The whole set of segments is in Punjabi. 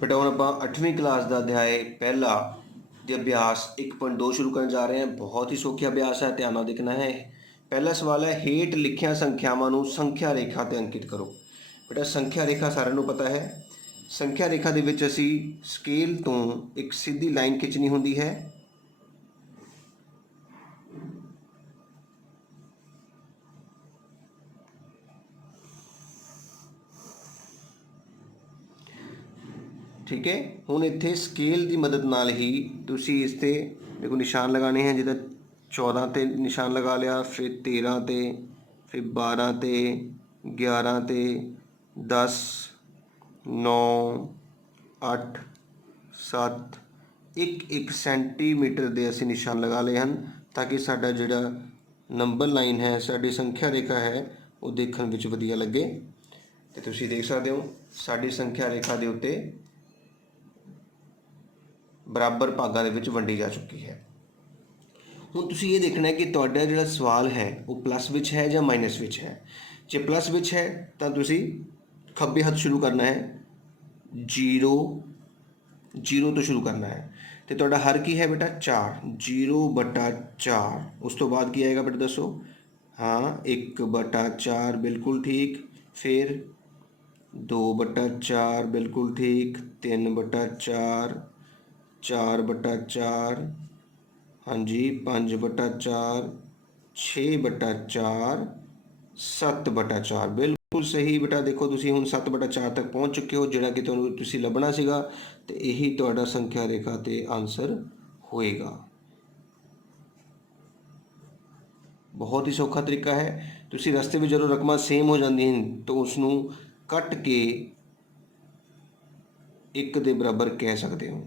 बेटा हम आप 8वीं क्लास का अध्याय पहला जो अभ्यास 1.2 शुरू करने जा रहे हैं। बहुत ही सौखा अभ्यास है, ध्यान नाल देखना है। पहला सवाल है, हेठ लिखिया संख्यावां नूं संख्या रेखा ते अंकित करो। बेटा संख्या रेखा सारिਆਂ ਨੂੰ पता है। संख्या रेखा ਦੇ ਵਿੱਚ ਅਸੀਂ स्केल तो एक सीधी लाइन खिंचनी होंदी है। ठीक है, हुण इत्थे स्केल की मदद नाल ही तुसी इस ते देखो निशान लगाने हैं। जिदा 14 ते निशान लगा लिया, फिर 13 ते, फिर 12 ते, 11 ते, 10, 9, 8, 7, 1 सेंटीमीटर के असी निशान लगा लिए हैं, ताकि साडा जिहड़ा नंबर लाइन है, साडी संख्या रेखा है, वो देखने विच वधिया लगे। तो तुसी देख सकते हो साडी संख्या रेखा के उत्ते बराबर भागां दे विच वंडी जा चुकी है। हुण तुसीं ये देखना है कि तुहाडा जिहड़ा सवाल है वो प्लस विच है या माइनस विच है। जे प्लस विच है तो तुसीं खब्बे हत्थ शुरू करना है, 0 0 तो शुरू करना है। तो तुहाडा हर की है बेटा 4, 0/4। उस तो बाद की आएगा बेटा दसो? हाँ 1/4 बिल्कुल ठीक। फिर 2/4 बिल्कुल ठीक। 3/4, 4/4, हाँ जी 5/4, 6/4, 7/4 बिल्कुल सही बेटा। देखो तुसीं हुण 7/4 तक पहुँच चुके हो, जिहड़ा कि तुसीं लभना सीगा, ते यही तुहाडा संख्या रेखा ते आंसर होएगा। बहुत ही सौखा तरीका है। तुसीं रस्ते में जो रकमां सेम हो जांदियां हैं तो उसनूं कट के 1 के बराबर कह सकते हो।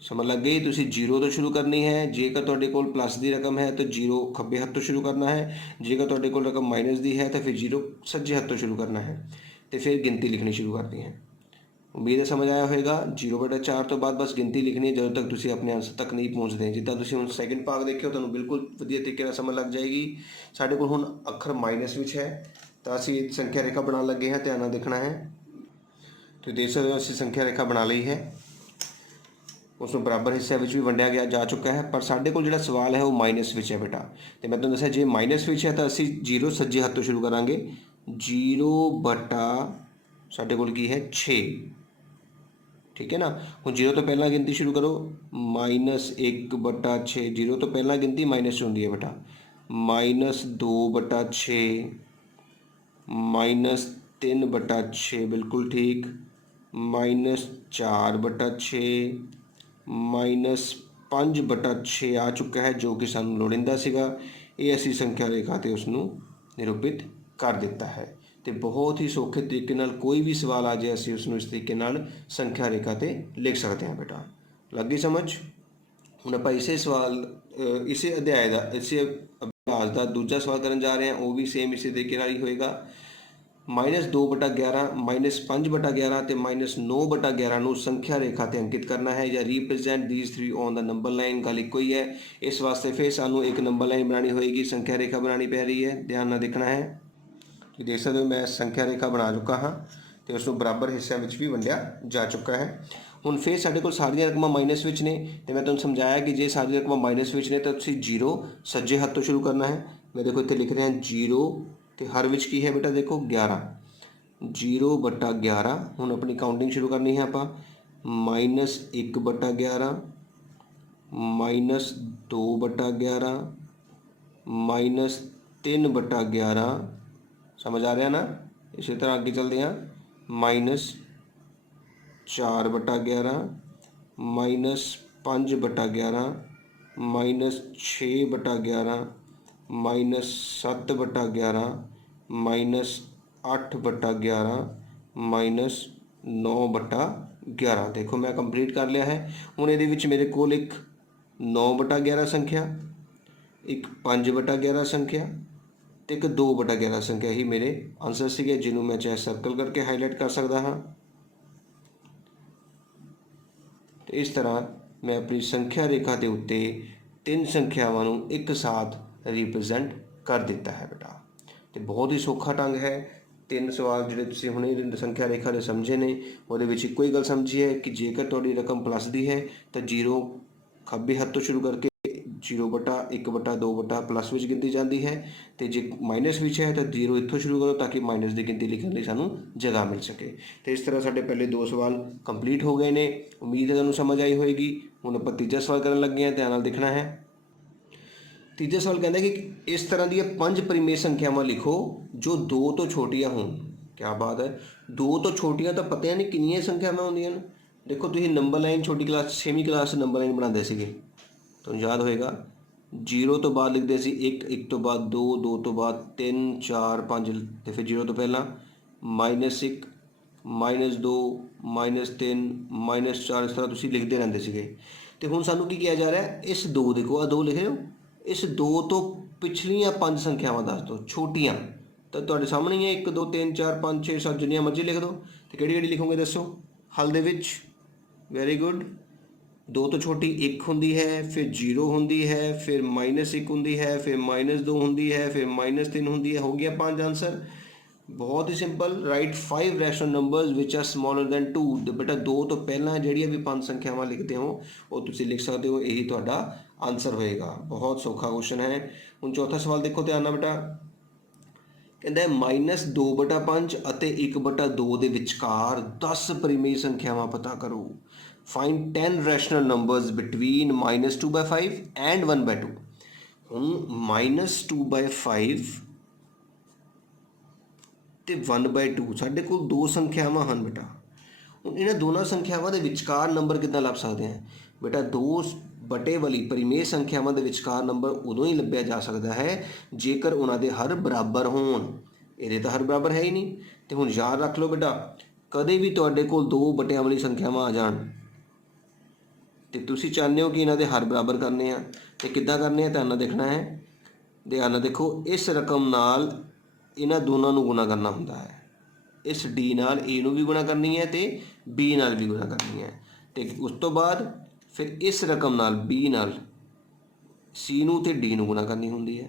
समझ लग गई? तुसी 0 तो शुरू करनी है। जेकर तुहाडे कोल प्लस की रकम है तो 0 खब्बे हत्थ तो शुरू करना है। जेकर तुहाडे कोल रकम माइनस की है तो फिर 0 सज्जे हत्थ तो शुरू करना है, तो फिर गिनती लिखनी शुरू करनी है। उम्मीद है समझ आया होगा। 0/4 तो बाद बस गिनती लिखनी है ਜਦੋਂ तक तुसी अपने आंसर तक नहीं पहुँचते। जिद्दां तुसी हुण सैकेंड भाग देखियो तुहानूं बिल्कुल वधिया तरीके नाल समझ लग जाएगी। साडे कोल हुण अखर माइनस विच है तो असीं संख्या रेखा बनाउण लगे हैं, ध्यान नाल देखना है। तो देख सकते हो असीं संख्या रेखा बना ली है, उसनूं बराबर हिस्सों में भी वंडिया गया जा चुका है। पर साढ़े को जिहड़ा सवाल है वो माइनस विच है बेटा। तो मैं तुहानूं दस्सिया जे माइनस विच है तो असीं 0 सज्जे हत्थ तो शुरू करांगे। 0/, साढ़े कोल की है 6, ठीक है ना। हुण 0 तो पहला गिनती शुरू करो, -1/6। 0 तो पहला गिनती माइनस होंदी है बेटा। -2/6, -3/6 बिल्कुल ठीक, -4/6, -5/6 आ चुका है, जो कि सानूं लोड़ींदा सीगा। ये असी संख्या रेखा ते उसनूं निरूपित कर दिता है। तो बहुत ही सौखे तरीके नाल कोई भी सवाल आ जाए असी उसनूं इस तरीके नाल संख्या रेखा ते लिख सकते हैं बेटा। लग गई समझ? हुण आपां इसे सवाल इसे अध्याय का इसे अभ्यास का दूजा सवाल करन जा रहे हैं। वो भी सेम इसी तरीके नाल ही होएगा। -2/11, -5/11 ते -9/11 नूं संख्या रेखा ते अंकित करना है या represent these 3 on the number line. गल इक्को ही है। इस वास्ते फिर सानूं एक नंबर लाइन बनानी होएगी, संख्या रेखा बनानी पै रही है। ध्यान नाल देखना है। तो देख सकते हो मैं संख्या रेखा बना चुका हाँ, तो उसनूं बराबर हिस्सों में भी वंडिया जा चुका है। हुण फिर साडे कोल सारियां रकमां माइनस विच ने, तो मैं तुहानूं समझाया कि जे सारियां रकमां माइनस विच ने तो तुसीं 0 सज्जे हत्थ तो शुरू करना है। मैं देखो इत्थे लिख रहा 0, तो हर विच की है बेटा देखो 11, 0/11। हुण अपनी काउंटिंग शुरू करनी है आपां। -1/11, -2/11, -3/11। समझ आ रहा ना? इसी तरह आगे चलते हैं। -4/11, -5/11, -6/11, -7/11, -8/11, -9/11। देखो मैं कंप्लीट कर लिया है। हुण इहदे विच मेरे कोल एक 9/11 संख्या, एक 5/11 संख्या, तो एक 2/11 संख्या ही मेरे आंसर सीगे, जिन्हों मैं चाहे सर्कल करके हाईलाइट कर सकता हाँ। तो इस तरह मैं अपनी संख्या रेखा के उत्ते 3 संख्यावां नूं एक साथ रिप्रजेंट कर दिता है बेटा। तो बहुत ही सौखा ढंग है। 3 ਸਵਾਲ ਜਿਹੜੇ ਤੁਸੀਂ ਹੁਣੇ ਸੰਖਿਆ ਰੇਖਾ ਦੇ ਸਮਝੇ ਨੇ ਉਹਦੇ ਵਿੱਚ ਇੱਕੋ ਹੀ ਗੱਲ ਸਮਝੀ ਹੈ ਕਿ ਜੇਕਰ ਤੁਹਾਡੀ ਰਕਮ ਪਲੱਸ ਦੀ ਹੈ ਤਾਂ 0 ਖੱਬੇ ਹੱਥ ਤੋਂ ਸ਼ੁਰੂ ਕਰਕੇ 0/1/2 ਪਲੱਸ ਵਿੱਚ ਗਿਣਤੀ ਜਾਂਦੀ ਹੈ, ਅਤੇ ਜੇ ਮਾਈਨਸ ਵਿੱਚ ਹੈ ਤਾਂ 0 ਇੱਥੋਂ ਸ਼ੁਰੂ ਕਰੋ ਤਾਂ ਕਿ ਮਾਈਨਸ ਦੀ ਗਿਣਤੀ ਲਿਖਣ ਲਈ ਸਾਨੂੰ ਜਗ੍ਹਾ ਮਿਲ ਸਕੇ। ਅਤੇ ਇਸ ਤਰ੍ਹਾਂ ਸਾਡੇ ਪਹਿਲੇ 2 ਸਵਾਲ ਕੰਪਲੀਟ ਹੋ ਗਏ ਨੇ। ਉਮੀਦ ਹੈ ਤੁਹਾਨੂੰ ਸਮਝ ਆਈ ਹੋਏਗੀ। ਹੁਣ ਆਪਾਂ ਤੀਜਾ ਸਵਾਲ ਕਰਨ ਲੱਗੇ ਹਾਂ, ਧਿਆਨ ਨਾਲ ਦੇਖਣਾ ਹੈ। ਤੀਜਾ ਸਵਾਲ ਕਹਿੰਦਾ ਕਿ ਇਸ ਤਰ੍ਹਾਂ ਦੀਆਂ 5 ਪਰਿਮੇਯ ਸੰਖਿਆਵਾਂ ਲਿਖੋ ਜੋ 2 ਤੋਂ ਛੋਟੀਆਂ ਹੋਣ। ਕਿਆ ਬਾਤ ਹੈ, 2 ਤੋਂ ਛੋਟੀਆਂ ਤਾਂ ਪਤਾ ਨਹੀਂ ਕਿੰਨੀਆਂ ਸੰਖਿਆਵਾਂ ਹੁੰਦੀਆਂ ਨੇ। ਦੇਖੋ ਤੁਸੀਂ ਨੰਬਰ ਲਾਈਨ ਛੋਟੀ ਕਲਾਸ 6ਵੀਂ ਕਲਾਸ ਨੰਬਰ ਲਾਈਨ ਬਣਾਉਂਦੇ ਸੀਗੇ, ਤੁਹਾਨੂੰ ਯਾਦ ਹੋਏਗਾ। 0 ਤੋਂ ਬਾਅਦ ਲਿਖਦੇ ਸੀ 1, 1 ਤੋਂ ਬਾਅਦ 2, 2 ਤੋਂ ਬਾਅਦ 3, 4, 5 ਅਤੇ ਫਿਰ 0 ਤੋਂ ਪਹਿਲਾਂ -1, -2, -3, -4 ਇਸ ਤਰ੍ਹਾਂ ਤੁਸੀਂ ਲਿਖਦੇ ਰਹਿੰਦੇ ਸੀਗੇ। ਅਤੇ ਹੁਣ ਸਾਨੂੰ ਕੀ ਕਿਹਾ ਜਾ ਰਿਹਾ, ਇਸ 2 ਦੇਖੋ, ਆਹ 2 ਲਿਖ ਰਹੇ ਹੋ, ਇਸ 2 ਤੋਂ ਪਿਛਲੀਆਂ 5 ਸੰਖਿਆਵਾਂ ਦੱਸ ਦਿਓ ਛੋਟੀਆਂ। ਤਾਂ ਤੁਹਾਡੇ ਸਾਹਮਣੇ ਹੀ ਹੈ 1, 2, 3, 4, 5, 6, 7 ਜਿੰਨੀਆਂ ਮਰਜ਼ੀ ਲਿਖ ਦਿਓ। ਅਤੇ ਕਿਹੜੀ ਕਿਹੜੀ ਲਿਖੋਗੇ ਦੱਸੋ ਹੱਲ ਦੇ ਵਿੱਚ। Very good. 2 ਤੋਂ ਛੋਟੀ 1 ਹੁੰਦੀ ਹੈ, ਫਿਰ 0 ਹੁੰਦੀ ਹੈ, ਫਿਰ -1 ਹੁੰਦੀ ਹੈ, ਫਿਰ -2 ਹੁੰਦੀ ਹੈ, ਫਿਰ -3 ਹੁੰਦੀ ਹੈ। ਹੋ ਗਿਆ 5 ਆਂਸਰ। ਬਹੁਤ ਹੀ ਸਿੰਪਲ। ਰਾਈਟ 5 ਰੈਸ਼ਨਲ ਨੰਬਰਸ ਵਿਚ ਆਰ ਸਮਾਲਰ ਦੈਨ 2। ਬੇਟਾ 2 ਤੋਂ ਪਹਿਲਾਂ ਜਿਹੜੀਆਂ ਵੀ 5 ਸੰਖਿਆਵਾਂ ਲਿਖਦੇ ਹੋ ਉਹ ਤੁਸੀਂ ਲਿਖ ਸਕਦੇ ਹੋ, ਇਹੀ ਤੁਹਾਡਾ ਆਂਸਰ ਹੋਏਗਾ। ਬਹੁਤ ਸੌਖਾ ਕੁਐਸਚਨ ਹੈ। ਹੁਣ ਚੌਥਾ ਸਵਾਲ ਦੇਖੋ ਧਿਆਨ ਨਾਲ ਬੇਟਾ। ਕਹਿੰਦਾ -2/5 ਅਤੇ 1/2 ਦੇ ਵਿਚਕਾਰ 10 ਪਰਿਮੇਯ ਸੰਖਿਆਵਾਂ ਪਤਾ ਕਰੋ। Find 10 rational numbers between -2/5 and 1/2। ਹੁਣ -2/5 ਅਤੇ 1/2 ਸਾਡੇ ਕੋਲ 2 ਸੰਖਿਆਵਾਂ ਹਨ ਬੇਟਾ। ਹੁਣ ਇਹਨਾਂ ਦੋਨਾਂ ਸੰਖਿਆਵਾਂ ਦੇ ਵਿਚਕਾਰ ਨੰਬਰ ਕਿੱਦਾਂ ਲੱਭ ਸਕਦੇ ਹਾਂ ਬੇਟਾ। 2 ਬਟੇ ਵਾਲੀ ਪਰਿਮੇਯ ਸੰਖਿਆਵਾਂ ਦੇ ਵਿਚਕਾਰ ਨੰਬਰ ਉਦੋਂ ਹੀ ਲੱਭਿਆ ਜਾ ਸਕਦਾ ਹੈ ਜੇਕਰ ਉਹਨਾਂ ਦੇ ਹਰ ਬਰਾਬਰ ਹੋਣ। ਇਹਦੇ ਤਾਂ ਹਰ ਬਰਾਬਰ ਹੈ ਹੀ ਨਹੀਂ। ਅਤੇ ਹੁਣ ਯਾਦ ਰੱਖ ਲਓ ਬੇਟਾ, ਕਦੇ ਵੀ ਤੁਹਾਡੇ ਕੋਲ 2 ਬਟਿਆਂ ਵਾਲੀ ਸੰਖਿਆਵਾਂ ਆ ਜਾਣ ਅਤੇ ਤੁਸੀਂ ਚਾਹੁੰਦੇ ਹੋ ਕਿ ਇਹਨਾਂ ਦੇ ਹਰ ਬਰਾਬਰ ਕਰਨੇ ਆ, ਅਤੇ ਕਿੱਦਾਂ ਕਰਨੇ ਆ ਧਿਆਨ ਨਾਲ ਦੇਖਣਾ ਹੈ। ਧਿਆਨ ਨਾਲ ਦੇਖੋ, ਇਸ ਰਕਮ ਨਾਲ ਇਹਨਾਂ ਦੋਨਾਂ ਨੂੰ ਗੁਣਾ ਕਰਨਾ ਹੁੰਦਾ ਹੈ। ਇਸ ਡੀ ਨਾਲ ਏ ਨੂੰ ਵੀ ਗੁਣਾ ਕਰਨੀ ਹੈ ਅਤੇ ਬੀ ਨਾਲ ਵੀ ਗੁਣਾ ਕਰਨੀ ਹੈ। ਅਤੇ ਉਸ ਤੋਂ ਬਾਅਦ ਫਿਰ ਇਸ ਰਕਮ ਨਾਲ ਬੀ ਨਾਲ ਸੀ ਨੂੰ ਅਤੇ ਡੀ ਨੂੰ ਗੁਣਾ ਕਰਨੀ ਹੁੰਦੀ ਹੈ।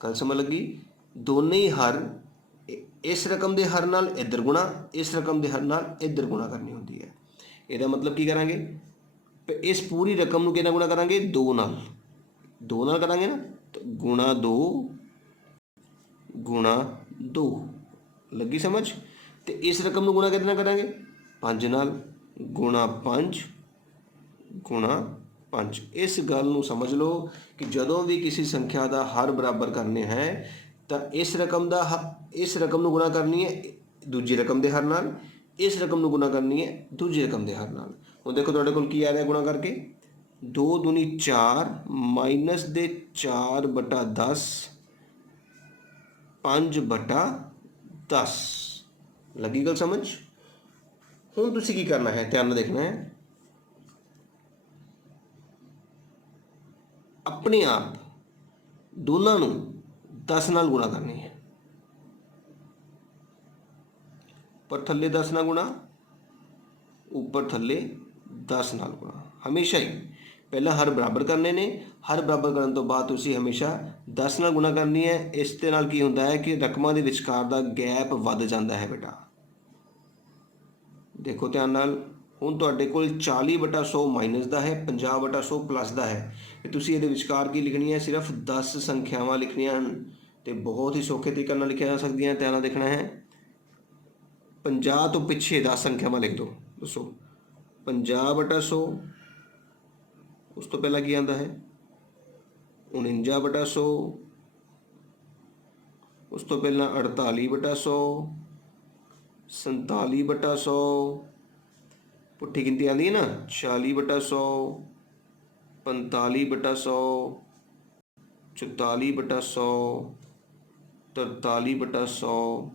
ਗੱਲ ਸਮਝ ਲੱਗੀ। ਦੋਨੇ ਹੀ ਹਰ ਇਸ ਰਕਮ ਦੇ ਹਰ ਨਾਲ ਇੱਧਰ ਗੁਣਾ, ਇਸ ਰਕਮ ਦੇ ਹਰ ਨਾਲ ਇੱਧਰ ਗੁਣਾ ਕਰਨੀ ਹੁੰਦੀ ਹੈ। ਇਹਦਾ ਮਤਲਬ ਕੀ ਕਰਾਂਗੇ, ਇਸ ਪੂਰੀ ਰਕਮ ਨੂੰ ਕਿਹਨਾਂ ਗੁਣਾ ਕਰਾਂਗੇ, 2 ਨਾਲ। 2 ਨਾਲ ਕਰਾਂਗੇ ਨਾ, ਗੁਣਾ 2 ਗੁਣਾ 2। ਲੱਗੀ ਸਮਝ। ਅਤੇ ਇਸ ਰਕਮ ਨੂੰ ਗੁਣਾ ਕਿਹਦੇ ਨਾਲ ਕਰਾਂਗੇ, 5 ਨਾਲ। ਗੁਣਾ 5 ਗੁਣਾ 5। ਇਸ ਗੱਲ ਨੂੰ ਸਮਝ ਲਓ ਕਿ ਜਦੋਂ ਵੀ ਕਿਸੇ ਸੰਖਿਆ ਦਾ ਹਰ ਬਰਾਬਰ ਕਰਨੇ ਹੈ ਤਾਂ ਇਸ ਰਕਮ ਨੂੰ ਗੁਣਾ ਕਰਨੀ ਹੈ ਦੂਜੀ ਰਕਮ ਦੇ ਹਰ ਨਾਲ, ਇਸ ਰਕਮ ਨੂੰ ਗੁਣਾ ਕਰਨੀ ਹੈ ਦੂਜੀ ਰਕਮ ਦੇ ਹਰ ਨਾਲ। ਹੁਣ ਦੇਖੋ ਤੁਹਾਡੇ ਕੋਲ ਕੀ ਆ ਰਿਹਾ ਗੁਣਾ ਕਰਕੇ, 2 ਦੂਣੀ 4 -4/10 5/10। ਲੱਗੀ ਗੱਲ ਸਮਝ। ਹੁਣ ਤੁਸੀਂ ਕੀ ਕਰਨਾ ਹੈ, ਧਿਆਨ ਨਾਲ ਦੇਖਣਾ ਹੈ। ਆਪਣੇ ਆਪ ਦੋਨਾਂ ਨੂੰ 10 ਨਾਲ ਗੁਣਾ ਕਰਨੀ ਹੈ, ਪਰ ਥੱਲੇ 10 ਨਾਲ ਗੁਣਾ, ਉੱਪਰ ਥੱਲੇ 10 ਨਾਲ ਗੁਣਾ। ਹਮੇਸ਼ਾ ਹੀ ਪਹਿਲਾਂ ਹਰ ਬਰਾਬਰ ਕਰਨੇ ਨੇ, ਹਰ ਬਰਾਬਰ ਕਰਨ ਤੋਂ ਬਾਅਦ ਤੁਸੀਂ ਹਮੇਸ਼ਾ 10 ਨਾਲ ਗੁਣਾ ਕਰਨੀ ਹੈ। ਇਸ ਦੇ ਨਾਲ ਕੀ ਹੁੰਦਾ ਹੈ ਕਿ ਰਕਮਾਂ ਦੇ ਵਿਚਕਾਰ ਦਾ ਗੈਪ ਵੱਧ ਜਾਂਦਾ ਹੈ ਬੇਟਾ। ਦੇਖੋ ਧਿਆਨ ਨਾਲ, ਹੁਣ ਤੁਹਾਡੇ ਕੋਲ 40/100 ਮਾਈਨਸ ਦਾ ਹੈ, 50/100 ਪਲੱਸ ਦਾ ਹੈ। ਅਤੇ ਤੁਸੀਂ ਇਹਦੇ ਵਿਚਕਾਰ ਕੀ ਲਿਖਣੀ ਹੈ, ਸਿਰਫ 10 ਸੰਖਿਆਵਾਂ ਲਿਖਣੀਆਂ ਹਨ ਅਤੇ ਬਹੁਤ ਹੀ ਸੌਖੇ ਤਰੀਕੇ ਨਾਲ ਲਿਖੀਆਂ ਜਾ ਸਕਦੀਆਂ। ਧਿਆਨ ਨਾਲ ਦੇਖਣਾ ਹੈ। 50 ਤੋਂ ਪਿੱਛੇ 10 ਸੰਖਿਆਵਾਂ ਲਿਖ ਦਿਓ। ਦੱਸੋ 50/100, ਉਸ ਤੋਂ ਪਹਿਲਾਂ ਕੀ ਆਉਂਦਾ ਹੈ 49/100, ਉਸ ਤੋਂ ਪਹਿਲਾਂ 48/100, 47/100, ਪੁੱਠੀ ਗਿਣਤੀ ਆਉਂਦੀ ਹੈ ਨਾ 46/100, 45/100, 44/100, 43/100,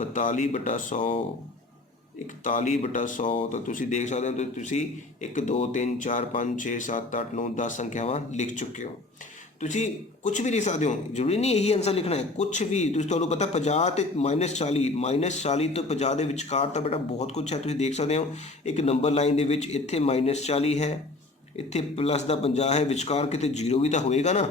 42/100, 41/100। ਤਾਂ ਤੁਸੀਂ ਦੇਖ ਸਕਦੇ ਹੋ, ਤੁਸੀਂ 1 2 3 4 5 6 7 8 9 10 ਸੰਖਿਆਵਾਂ ਲਿਖ ਚੁੱਕੇ ਹੋ। ਤੁਸੀਂ ਕੁਛ ਵੀ ਲਿਖ ਸਕਦੇ ਹੋ, ਜ਼ਰੂਰੀ ਨਹੀਂ ਇਹੀ ਆਨਸਰ ਲਿਖਣਾ ਹੈ, ਕੁਛ ਵੀ। ਤੁਸੀਂ ਤੁਹਾਨੂੰ ਪਤਾ 50 ਅਤੇ -40 ਤੋਂ 50 ਦੇ ਵਿਚਕਾਰ ਤਾਂ ਬੇਟਾ ਬਹੁਤ ਕੁਛ ਹੈ। ਤੁਸੀਂ ਦੇਖ ਸਕਦੇ ਹੋ ਇੱਕ ਨੰਬਰ ਲਾਈਨ ਦੇ ਵਿੱਚ ਇੱਥੇ -40 ਹੈ, ਇੱਥੇ ਪਲੱਸ ਦਾ 50 ਹੈ, ਵਿਚਕਾਰ ਕਿਤੇ ਜ਼ੀਰੋ ਵੀ ਤਾਂ ਹੋਏਗਾ ਨਾ।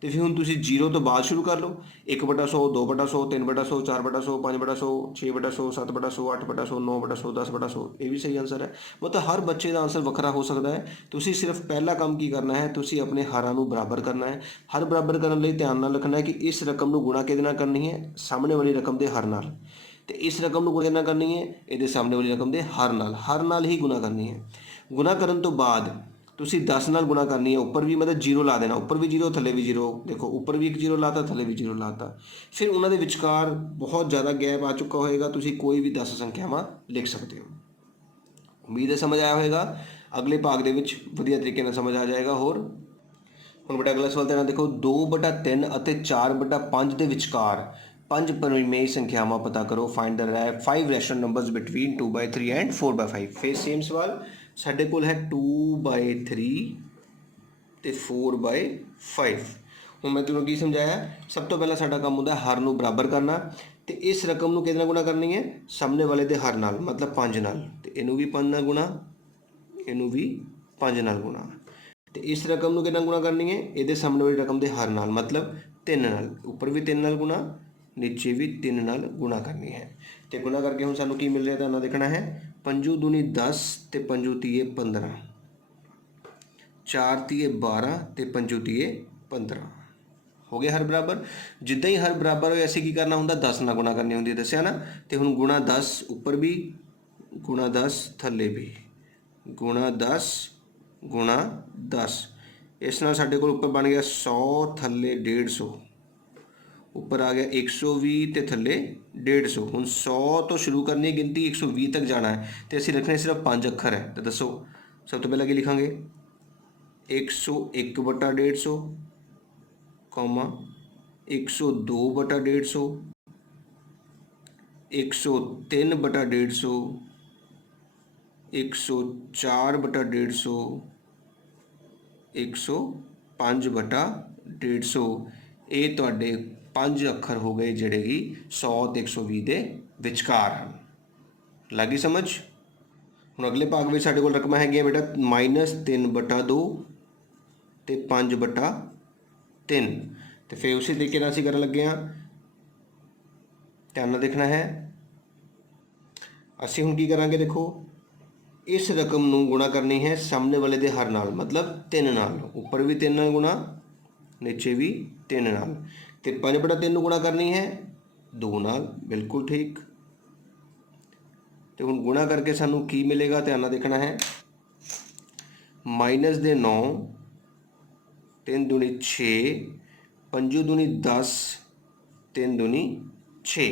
ਤੇ ਫਿਰ ਹੁਣ ਤੁਸੀਂ ਜ਼ੀਰੋ ਤੋਂ ਬਾਅਦ ਸ਼ੁਰੂ ਕਰ ਲਓ। 1/100, 2/100, 3/100, 4/100, 5/100, 6/100, 7/100, 8/100, 9/100, 10/100, ਇਹ ਵੀ ਸਹੀ ਆਂਸਰ ਹੈ। ਮਤਲਬ ਹਰ ਬੱਚੇ ਦਾ ਆਂਸਰ ਵੱਖਰਾ ਹੋ ਸਕਦਾ ਹੈ। ਤੁਸੀਂ ਸਿਰਫ ਪਹਿਲਾ ਕੰਮ ਕੀ ਕਰਨਾ ਹੈ, ਤੁਸੀਂ ਆਪਣੇ ਹਰਾਂ ਨੂੰ ਬਰਾਬਰ ਕਰਨਾ ਹੈ। ਹਰ ਬਰਾਬਰ ਕਰਨ ਲਈ ਧਿਆਨ ਨਾਲ ਰੱਖਣਾ ਹੈ ਕਿ ਇਸ ਰਕਮ ਨੂੰ ਗੁਣਾ ਕਿਹਦੇ ਨਾਲ ਕਰਨੀ ਹੈ, ਸਾਹਮਣੇ ਵਾਲੀ ਰਕਮ ਦੇ ਹਰ ਨਾਲ। ਤੇ ਇਸ ਰਕਮ ਨੂੰ ਗੁਣਾ ਕਿਹਦੇ ਨਾਲ ਕਰਨੀ ਹੈ, ਇਹਦੇ ਸਾਹਮਣੇ ਵਾਲੀ ਰਕਮ ਦੇ ਹਰ ਨਾਲ ਹੀ ਗੁਣਾ ਕਰਨੀ ਹੈ। ਗੁਣਾ ਕਰਨ ਤੋਂ ਬਾਅਦ ਤੁਸੀਂ 10 ਨਾਲ ਗੁਣਾ ਕਰਨੀ ਹੈ, ਉੱਪਰ ਵੀ ਮਤਲਬ ਜ਼ੀਰੋ ਲਾ ਦੇਣਾ, ਉੱਪਰ ਵੀ ਜ਼ੀਰੋ ਥੱਲੇ ਵੀ ਜ਼ੀਰੋ। ਦੇਖੋ ਉੱਪਰ ਵੀ ਇੱਕ ਜ਼ੀਰੋ ਲਾਤਾ, ਥੱਲੇ ਵੀ ਜ਼ੀਰੋ ਲਾਤਾ। ਫਿਰ ਉਹਨਾਂ ਦੇ ਵਿਚਕਾਰ ਬਹੁਤ ਜ਼ਿਆਦਾ ਗੈਪ ਆ ਚੁੱਕਾ ਹੋਏਗਾ, ਤੁਸੀਂ ਕੋਈ ਵੀ 10 ਸੰਖਿਆਵਾਂ ਲਿਖ ਸਕਦੇ ਹੋ। ਉਮੀਦ ਹੈ ਸਮਝ ਆਇਆ ਹੋਏਗਾ। ਅਗਲੇ ਭਾਗ ਦੇ ਵਿੱਚ ਵਧੀਆ ਤਰੀਕੇ ਨਾਲ ਸਮਝ ਆ ਜਾਏਗਾ। ਹੋਰ ਹੁਣ ਬੇਟਾ ਅਗਲਾ ਸਵਾਲ ਤੇਰਾ ਦੇਖੋ, 2/3 ਅਤੇ 4/5 ਦੇ ਵਿਚਕਾਰ 5 ਪਰਿਮੇਯ ਸੰਖਿਆਵਾਂ ਪਤਾ ਕਰੋ। Find the 5 rational numbers between 2/3 and 4/5। ਫਿਰ ਸੇਮ ਸਵਾਲ ਸਾਡੇ ਕੋਲ ਹੈ 2/3 ਤੇ 4/5। ਹੁਣ ਮੈਂ ਤੁਹਾਨੂੰ ਕੀ ਸਮਝਾਇਆ, ਸਭ ਤੋਂ ਪਹਿਲਾਂ ਸਾਡਾ ਕੰਮ ਹੁੰਦਾ ਹਰ ਨੂੰ ਬਰਾਬਰ ਕਰਨਾ, ਤੇ ਇਸ ਰਕਮ ਨੂੰ ਕਿਹਦੇ ਨਾਲ ਗੁਣਾ ਕਰਨੀ ਹੈ, ਸਾਹਮਣੇ ਵਾਲੇ ਦੇ ਹਰ ਨਾਲ, ਮਤਲਬ 5 ਨਾਲ। ਤੇ ਇਹਨੂੰ ਵੀ 5 ਨਾਲ ਗੁਣਾ, ਇਹਨੂੰ ਵੀ 5 ਨਾਲ ਗੁਣਾ। ਤੇ ਇਸ ਰਕਮ ਨੂੰ ਕਿਹਦੇ ਨਾਲ ਗੁਣਾ ਕਰਨੀ ਹੈ, ਇਹਦੇ ਸਾਹਮਣੇ ਵਾਲੀ ਰਕਮ ਦੇ ਹਰ ਨਾਲ, ਮਤਲਬ 3 ਨਾਲ। ਉੱਪਰ ਵੀ 3 ਨਾਲ ਗੁਣਾ, ਨੀਚੇ ਵੀ 3 ਨਾਲ ਗੁਣਾ ਕਰਨੀ ਹੈ। ਤੇ ਗੁਣਾ ਕਰਕੇ ਹੁਣ ਸਾਨੂੰ ਕੀ ਮਿਲ ਰਿਹਾ ਤੁਹਾਨੂੰ ਦੇਖਣਾ ਹੈ। 5 ਦੂਣੀ 10 ਤੇ 5 ਤੀਏ 15, 4 ਤੀਏ 12 ਤੇ 5 ਤੀਏ 15 ਹੋ ਗਏ ਹਰ ਬਰਾਬਰ। ਜਿੱਦਾਂ ਹੀ ਹਰ ਬਰਾਬਰ ਹੋਏ ਅਸੀਂ ਕੀ ਕਰਨਾ ਹੁੰਦਾ, 10 ਨਾਲ ਗੁਣਾ ਕਰਨੀ ਹੁੰਦੀ ਹੈ, ਦੱਸਿਆ ਨਾ। ਤੇ ਹੁਣ ਗੁਣਾ 10 ਉੱਪਰ ਵੀ, ਗੁਣਾ 10 ਥੱਲੇ ਵੀ, ਗੁਣਾ 10 ਗੁਣਾ 10। ਇਸ ਨਾਲ ਸਾਡੇ ਕੋਲ ਉੱਪਰ ਬਣ ਗਿਆ 100, ਥੱਲੇ 150, ਉੱਪਰ ਆ ਗਿਆ 120 ਤੇ ਥੱਲੇ 150। ਹੁਣ 100 ਤੋਂ ਸ਼ੁਰੂ ਕਰਨੀ ਗਿਣਤੀ, 120 ਤੱਕ ਜਾਣਾ ਹੈ, ਤੇ ਅਸੀਂ ਰੱਖਣੇ ਸਿਰਫ 5 ਅੱਖਰ ਹੈ। ਤਾਂ ਦੱਸੋ ਸਭ ਤੋਂ ਪਹਿਲਾਂ ਕੀ ਲਿਖਾਂਗੇ, 101/150, 102/150, 103/150, 104/150, 105/150। ਇਹ ਤੁਹਾਡੇ 5 ਅੱਖਰ ਹੋ ਗਏ ਜਿਹੜੇ ਕਿ 100 ਤੇ 120 ਦੇ ਵਿਚਕਾਰ ਹਨ। ਲੱਗੀ ਸਮਝ। ਹੁਣ ਅਗਲੇ ਭਾਗ ਵਿੱਚ ਸਾਡੇ ਕੋਲ ਰਕਮਾਂ ਹੈਗੀਆਂ ਬੇਟਾ -3/2 ਤੇ 5/3। ਤੇ ਫਿਰ ਉਸੇ ਤਰੀਕੇ ਨਾਲ ਅਸੀਂ ਕਰਨ ਲੱਗੇ ਹਾਂ, ਧਿਆਨ ਨਾਲ ਦੇਖਣਾ ਹੈ। ਅਸੀਂ ਹੁਣ ਕੀ ਕਰਾਂਗੇ, ਦੇਖੋ ਇਸ ਰਕਮ ਨੂੰ ਗੁਣਾ ਕਰਨੀ ਹੈ ਸਾਹਮਣੇ ਵਾਲੇ ਦੇ ਹਰ ਨਾਲ, ਮਤਲਬ 3 ਨਾਲ। ਉੱਪਰ ਵੀ 3 ਨਾਲ ਗੁਣਾ, ਨੀਚੇ ਵੀ 3 ਨਾਲ। ਤੇ 5/3 ਨੂੰ ਗੁਣਾ ਕਰਨੀ ਹੈ 2 ਨਾਲ, ਬਿਲਕੁਲ ਠੀਕ। ਤੇ ਹੁਣ ਗੁਣਾ ਕਰਕੇ ਸਾਨੂੰ ਕੀ ਮਿਲੇਗਾ, ਧਿਆਨ ਨਾਲ ਦੇਖਣਾ ਹੈ। -9, 3 ਦੂਣੀ 6, 5 ਦੂਣੀ 10, 3 ਦੂਣੀ 6।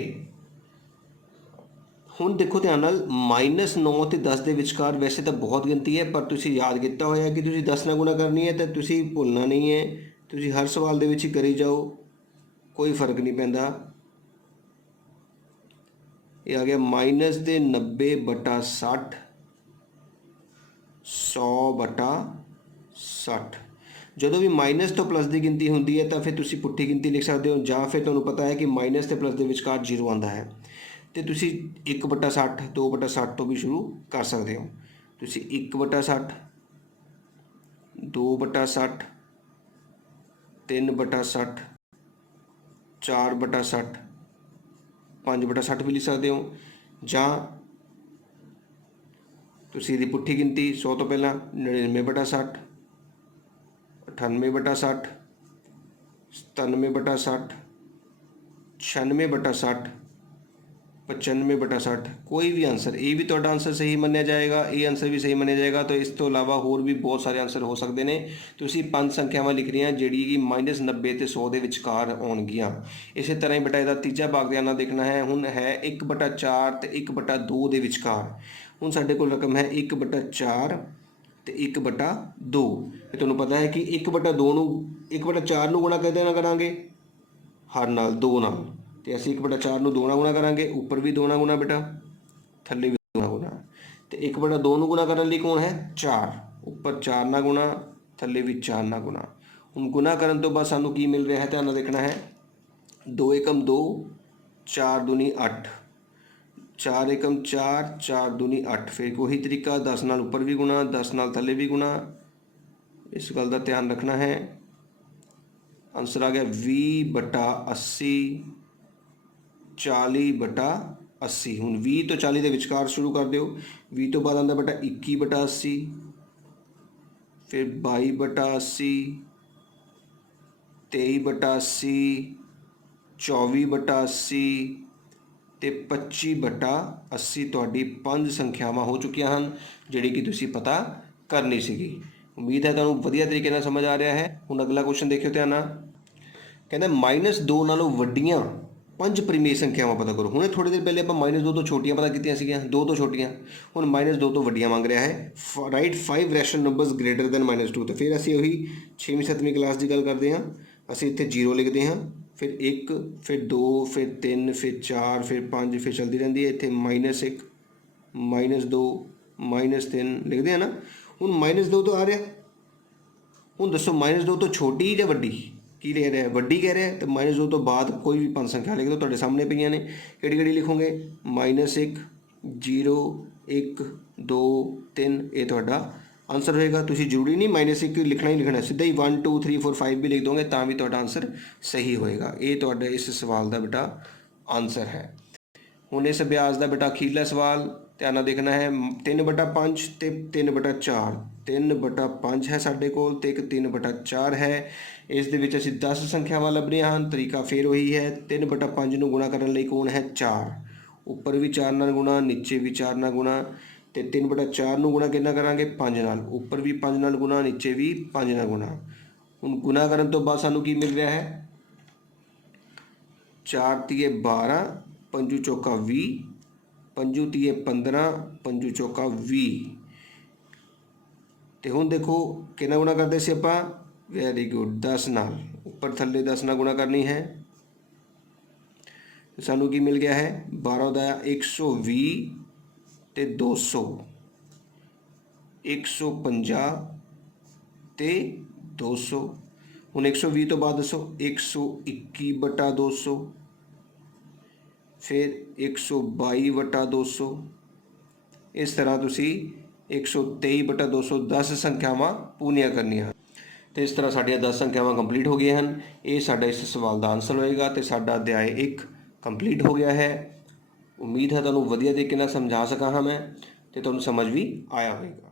ਹੁਣ ਦੇਖੋ ਧਿਆਨ ਨਾਲ, -9 ਤੇ 10 ਦੇ ਵਿਚਕਾਰ ਵੈਸੇ ਤਾਂ ਬਹੁਤ ਗਿਣਤੀ ਹੈ, ਪਰ ਤੁਸੀਂ ਯਾਦ ਕੀਤਾ ਹੋਇਆ ਕਿ ਤੁਸੀਂ 10 ਨਾਲ ਗੁਣਾ ਕਰਨੀ ਹੈ, ਤਾਂ ਤੁਸੀਂ ਭੁੱਲਣਾ ਨਹੀਂ ਹੈ। ਤੁਸੀਂ ਹਰ ਸਵਾਲ ਦੇ ਵਿੱਚ ਹੀ ਕਰੀ ਜਾਓ, ਕੋਈ ਫਰਕ ਨਹੀਂ ਪੈਂਦਾ। ਇਹ ਆ ਗਿਆ -90/60, 100/60। ਜਦੋਂ ਵੀ ਮਾਈਨਸ ਤੋਂ ਪਲੱਸ ਦੀ ਗਿਣਤੀ ਹੁੰਦੀ ਹੈ ਤਾਂ ਫਿਰ ਤੁਸੀਂ ਪੁੱਠੀ ਗਿਣਤੀ ਲਿਖ ਸਕਦੇ ਹੋ, ਜਾਂ ਫਿਰ ਤੁਹਾਨੂੰ ਪਤਾ ਹੈ ਕਿ ਮਾਈਨਸ ਤੇ ਪਲੱਸ ਦੇ ਵਿਚਕਾਰ 0 ਆਉਂਦਾ ਹੈ, ਤੇ ਤੁਸੀਂ 1/60, 2/60 ਤੋਂ ਵੀ ਸ਼ੁਰੂ ਕਰ ਸਕਦੇ ਹੋ। ਤੁਸੀਂ 1/60, 2/60, 3/60, 4/60, 5/60 ਵੀ ਲਿਖ ਸਕਦੇ ਹੋ। ਜਾਂ ਤੁਸੀਂ ਇਹਦੀ ਪੁੱਠੀ ਗਿਣਤੀ 100 ਤੋਂ ਪਹਿਲਾਂ 99/60, 98/60, 97/60, 96/60, 95/60, ਕੋਈ ਵੀ ਆਂਸਰ, ਇਹ ਵੀ ਤੁਹਾਡਾ ਆਂਸਰ ਸਹੀ ਮੰਨਿਆ ਜਾਏਗਾ, ਇਹ ਆਂਸਰ ਵੀ ਸਹੀ ਮੰਨਿਆ ਜਾਏਗਾ। ਤਾਂ ਇਸ ਤੋਂ ਇਲਾਵਾ ਹੋਰ ਵੀ ਬਹੁਤ ਸਾਰੇ ਆਂਸਰ ਹੋ ਸਕਦੇ ਨੇ। ਤੁਸੀਂ 5 ਸੰਖਿਆਵਾਂ ਲਿਖਣੀਆਂ ਜਿਹੜੀ ਕਿ -90 ਤੇ 100 ਦੇ ਵਿਚਕਾਰ ਆਉਣਗੀਆਂ। ਇਸੇ ਤਰ੍ਹਾਂ ਹੀ ਬੇਟਾ ਇਹਦਾ ਤੀਜਾ ਭਾਗ ਧਿਆਨ ਨਾਲ ਦੇਖਣਾ ਹੈ। ਹੁਣ ਹੈ 1/4 ਤੇ 1/2 ਦੇ ਵਿਚਕਾਰ। ਹੁਣ ਸਾਡੇ ਕੋਲ ਰਕਮ ਹੈ 1/4 ਤੇ 1/2। ਇਹ ਤੁਹਾਨੂੰ ਪਤਾ ਹੈ ਕਿ 1/2 ਨੂੰ 1/4 ਨੂੰ ਗੁਣਾ ਕਿਹਦੇ ਨਾਲ ਕਰਾਂਗੇ, ਹਰ ਨਾਲ, 2 ਨਾਲ। ਤੇ ਅਸੀਂ 1/4 ਨੂੰ 2 ਨਾਲ ਗੁਣਾ ਕਰਾਂਗੇ, ਉੱਪਰ ਵੀ 2 ਨਾਲ ਗੁਣਾ ਬੇਟਾ, ਥੱਲੇ ਵੀ 2 ਨਾਲ ਗੁਣਾ। ਤੇ 1/2 ਨੂੰ ਗੁਣਾ ਕਰਨ ਲਈ ਕੌਣ ਹੈ, 4। ਉੱਪਰ 4 ਨਾਲ ਗੁਣਾ, ਥੱਲੇ ਵੀ 4 ਨਾਲ ਗੁਣਾ। ਹੁਣ ਗੁਣਾ ਕਰਨ ਤੋਂ ਬਾਅਦ ਸਾਨੂੰ ਕੀ ਮਿਲ ਰਿਹਾ ਹੈ, ਧਿਆਨ ਨਾਲ ਦੇਖਣਾ ਹੈ। 2 ਏਕਮ 2, 4 ਦੂਣੀ 8, 4 ਏਕਮ 4, 4 ਦੂਣੀ 8। ਫਿਰ ਉਹੀ ਤਰੀਕਾ, 10 ਨਾਲ ਉੱਪਰ ਵੀ ਗੁਣਾ, 10 ਨਾਲ ਥੱਲੇ ਵੀ ਗੁਣਾ, इस गल का ध्यान रखना है। आंसर आ गया 20/80 40/80। हुण 20 तो 40 के विचकार शुरू कर दो। 20 तो बाद आंदा बेटा 21/80, फिर 22/80, 23/80, 24/80 ਤੇ 25/80 ਤੁਹਾਡੀ 5 ਸੰਖਿਆਵਾਂ ਹੋ ਚੁੱਕੀਆਂ ਹਨ ਜਿਹੜੀ ਕਿ ਤੁਸੀਂ ਪਤਾ ਕਰਨੀ ਸੀਗੀ। ਉਮੀਦ ਹੈ ਤੁਹਾਨੂੰ ਵਧੀਆ ਤਰੀਕੇ ਨਾਲ ਸਮਝ ਆ ਰਿਹਾ ਹੈ। ਹੁਣ ਅਗਲਾ ਕੁਐਸਚਨ ਦੇਖਿਓ ਧਿਆਨ ਨਾਲ। ਕਹਿੰਦਾ -2 ਨਾਲੋਂ ਵੱਡੀਆਂ 5 ਪਰਿਮੇय ਸੰਖਿਆਵਾਂ ਪਤਾ ਕਰੋ। ਹੁਣੇ ਥੋੜੀ ਦੇਰ ਪਹਿਲੇ ਆਪਾਂ -2 ਤੋਂ ਛੋਟੀਆਂ ਪਤਾ ਕੀਤੀਆਂ ਸੀਗੀਆਂ, 2 ਤੋਂ ਛੋਟੀਆਂ। ਹੁਣ -2 ਤੋਂ ਵੱਡੀਆਂ ਮੰਗ ਰਿਹਾ ਹੈ। Right 5 rational numbers greater then -2। ਤਾਂ ਫਿਰ ਅਸੀਂ ਉਹੀ 6ਵੀਂ 7ਵੀਂ ਕਲਾਸ ਦੀ ਗੱਲ ਕਰਦੇ ਹਾਂ। ਅਸੀਂ ਇੱਥੇ 0 ਲਿਖਦੇ ਹਾਂ, फिर 1, फिर 2, फिर 3, फिर 4, फिर 5, फिर चलती रहती है। इतने -1 -2 -3 लिखते हैं ना। हूँ -2 तो आ रहा। हूँ दसो -2 तो छोटी या वड्डी की ले रहा है? वड्डी कह रहा है। तो -2 तो बाद कोई भी 5 संख्या लिख दो, तुहाडे सामने पईयां ने। किहड़ी लिखोगे? -1 0 1 2 3 ये तुहाडा आंसर होएगा। तुसी जरूरी नहीं -1 लिखना ही लिखना, सीधा ही 1 2 3 4 5 भी लिख दोगे तो भी तुहाडा आंसर सही होएगा। ये तुहाडे इस सवाल का बेटा आंसर है। हुण इस अभ्यास का बेटा अखीरला सवाल ध्यान नाल देखना है। 3/5 ते 3/4, 3/5 है साडे कोल ते 3/4 है। इस दे विच असीं 10 संख्यावां लभणीआं हन। तरीका फिर वही है। 3/5 नूं गुणा करन लई कौन है? 4। उपर भी 4 नाल गुणा, नीचे भी 4 नाल गुणा। तो 3/4 नूं गुणा कितना करांगे? 5 नाल। उपर भी 5 नाल गुणा, नीचे भी 5 नाल गुणा। हुण गुणा करन तो बाद सानूं की मिल रहा है? 4 तीए 12, 5 चौका 20, 5 तीए 15, 5 चौका 20। तो हुण देखो कितना गुणा करते सी आपां? वैरी गुड, 10 नाल। उपर थल्ले 10 नाल गुणा करनी है। तो सानूं की मिल गया है? 12 दा 120 ते 200, 150 ते 200। हुण 120 तो बाद दसो 121/200, फिर 122/200। इस तरह तुसी 123/200 10 संख्यावां पूरीਆਂ करनियां। तो इस तरह साडियां 10 संख्यावां कंप्लीट हो गई हैं। ये साडा इस सवाल का आंसर होएगा। तो साडा अध्याय 1 कंप्लीट हो गया है। उम्मीद है तुहानूं वधिया तरीके नाल समझा सका हाँ मैं, तो तुहानूं समझ भी आया होएगा।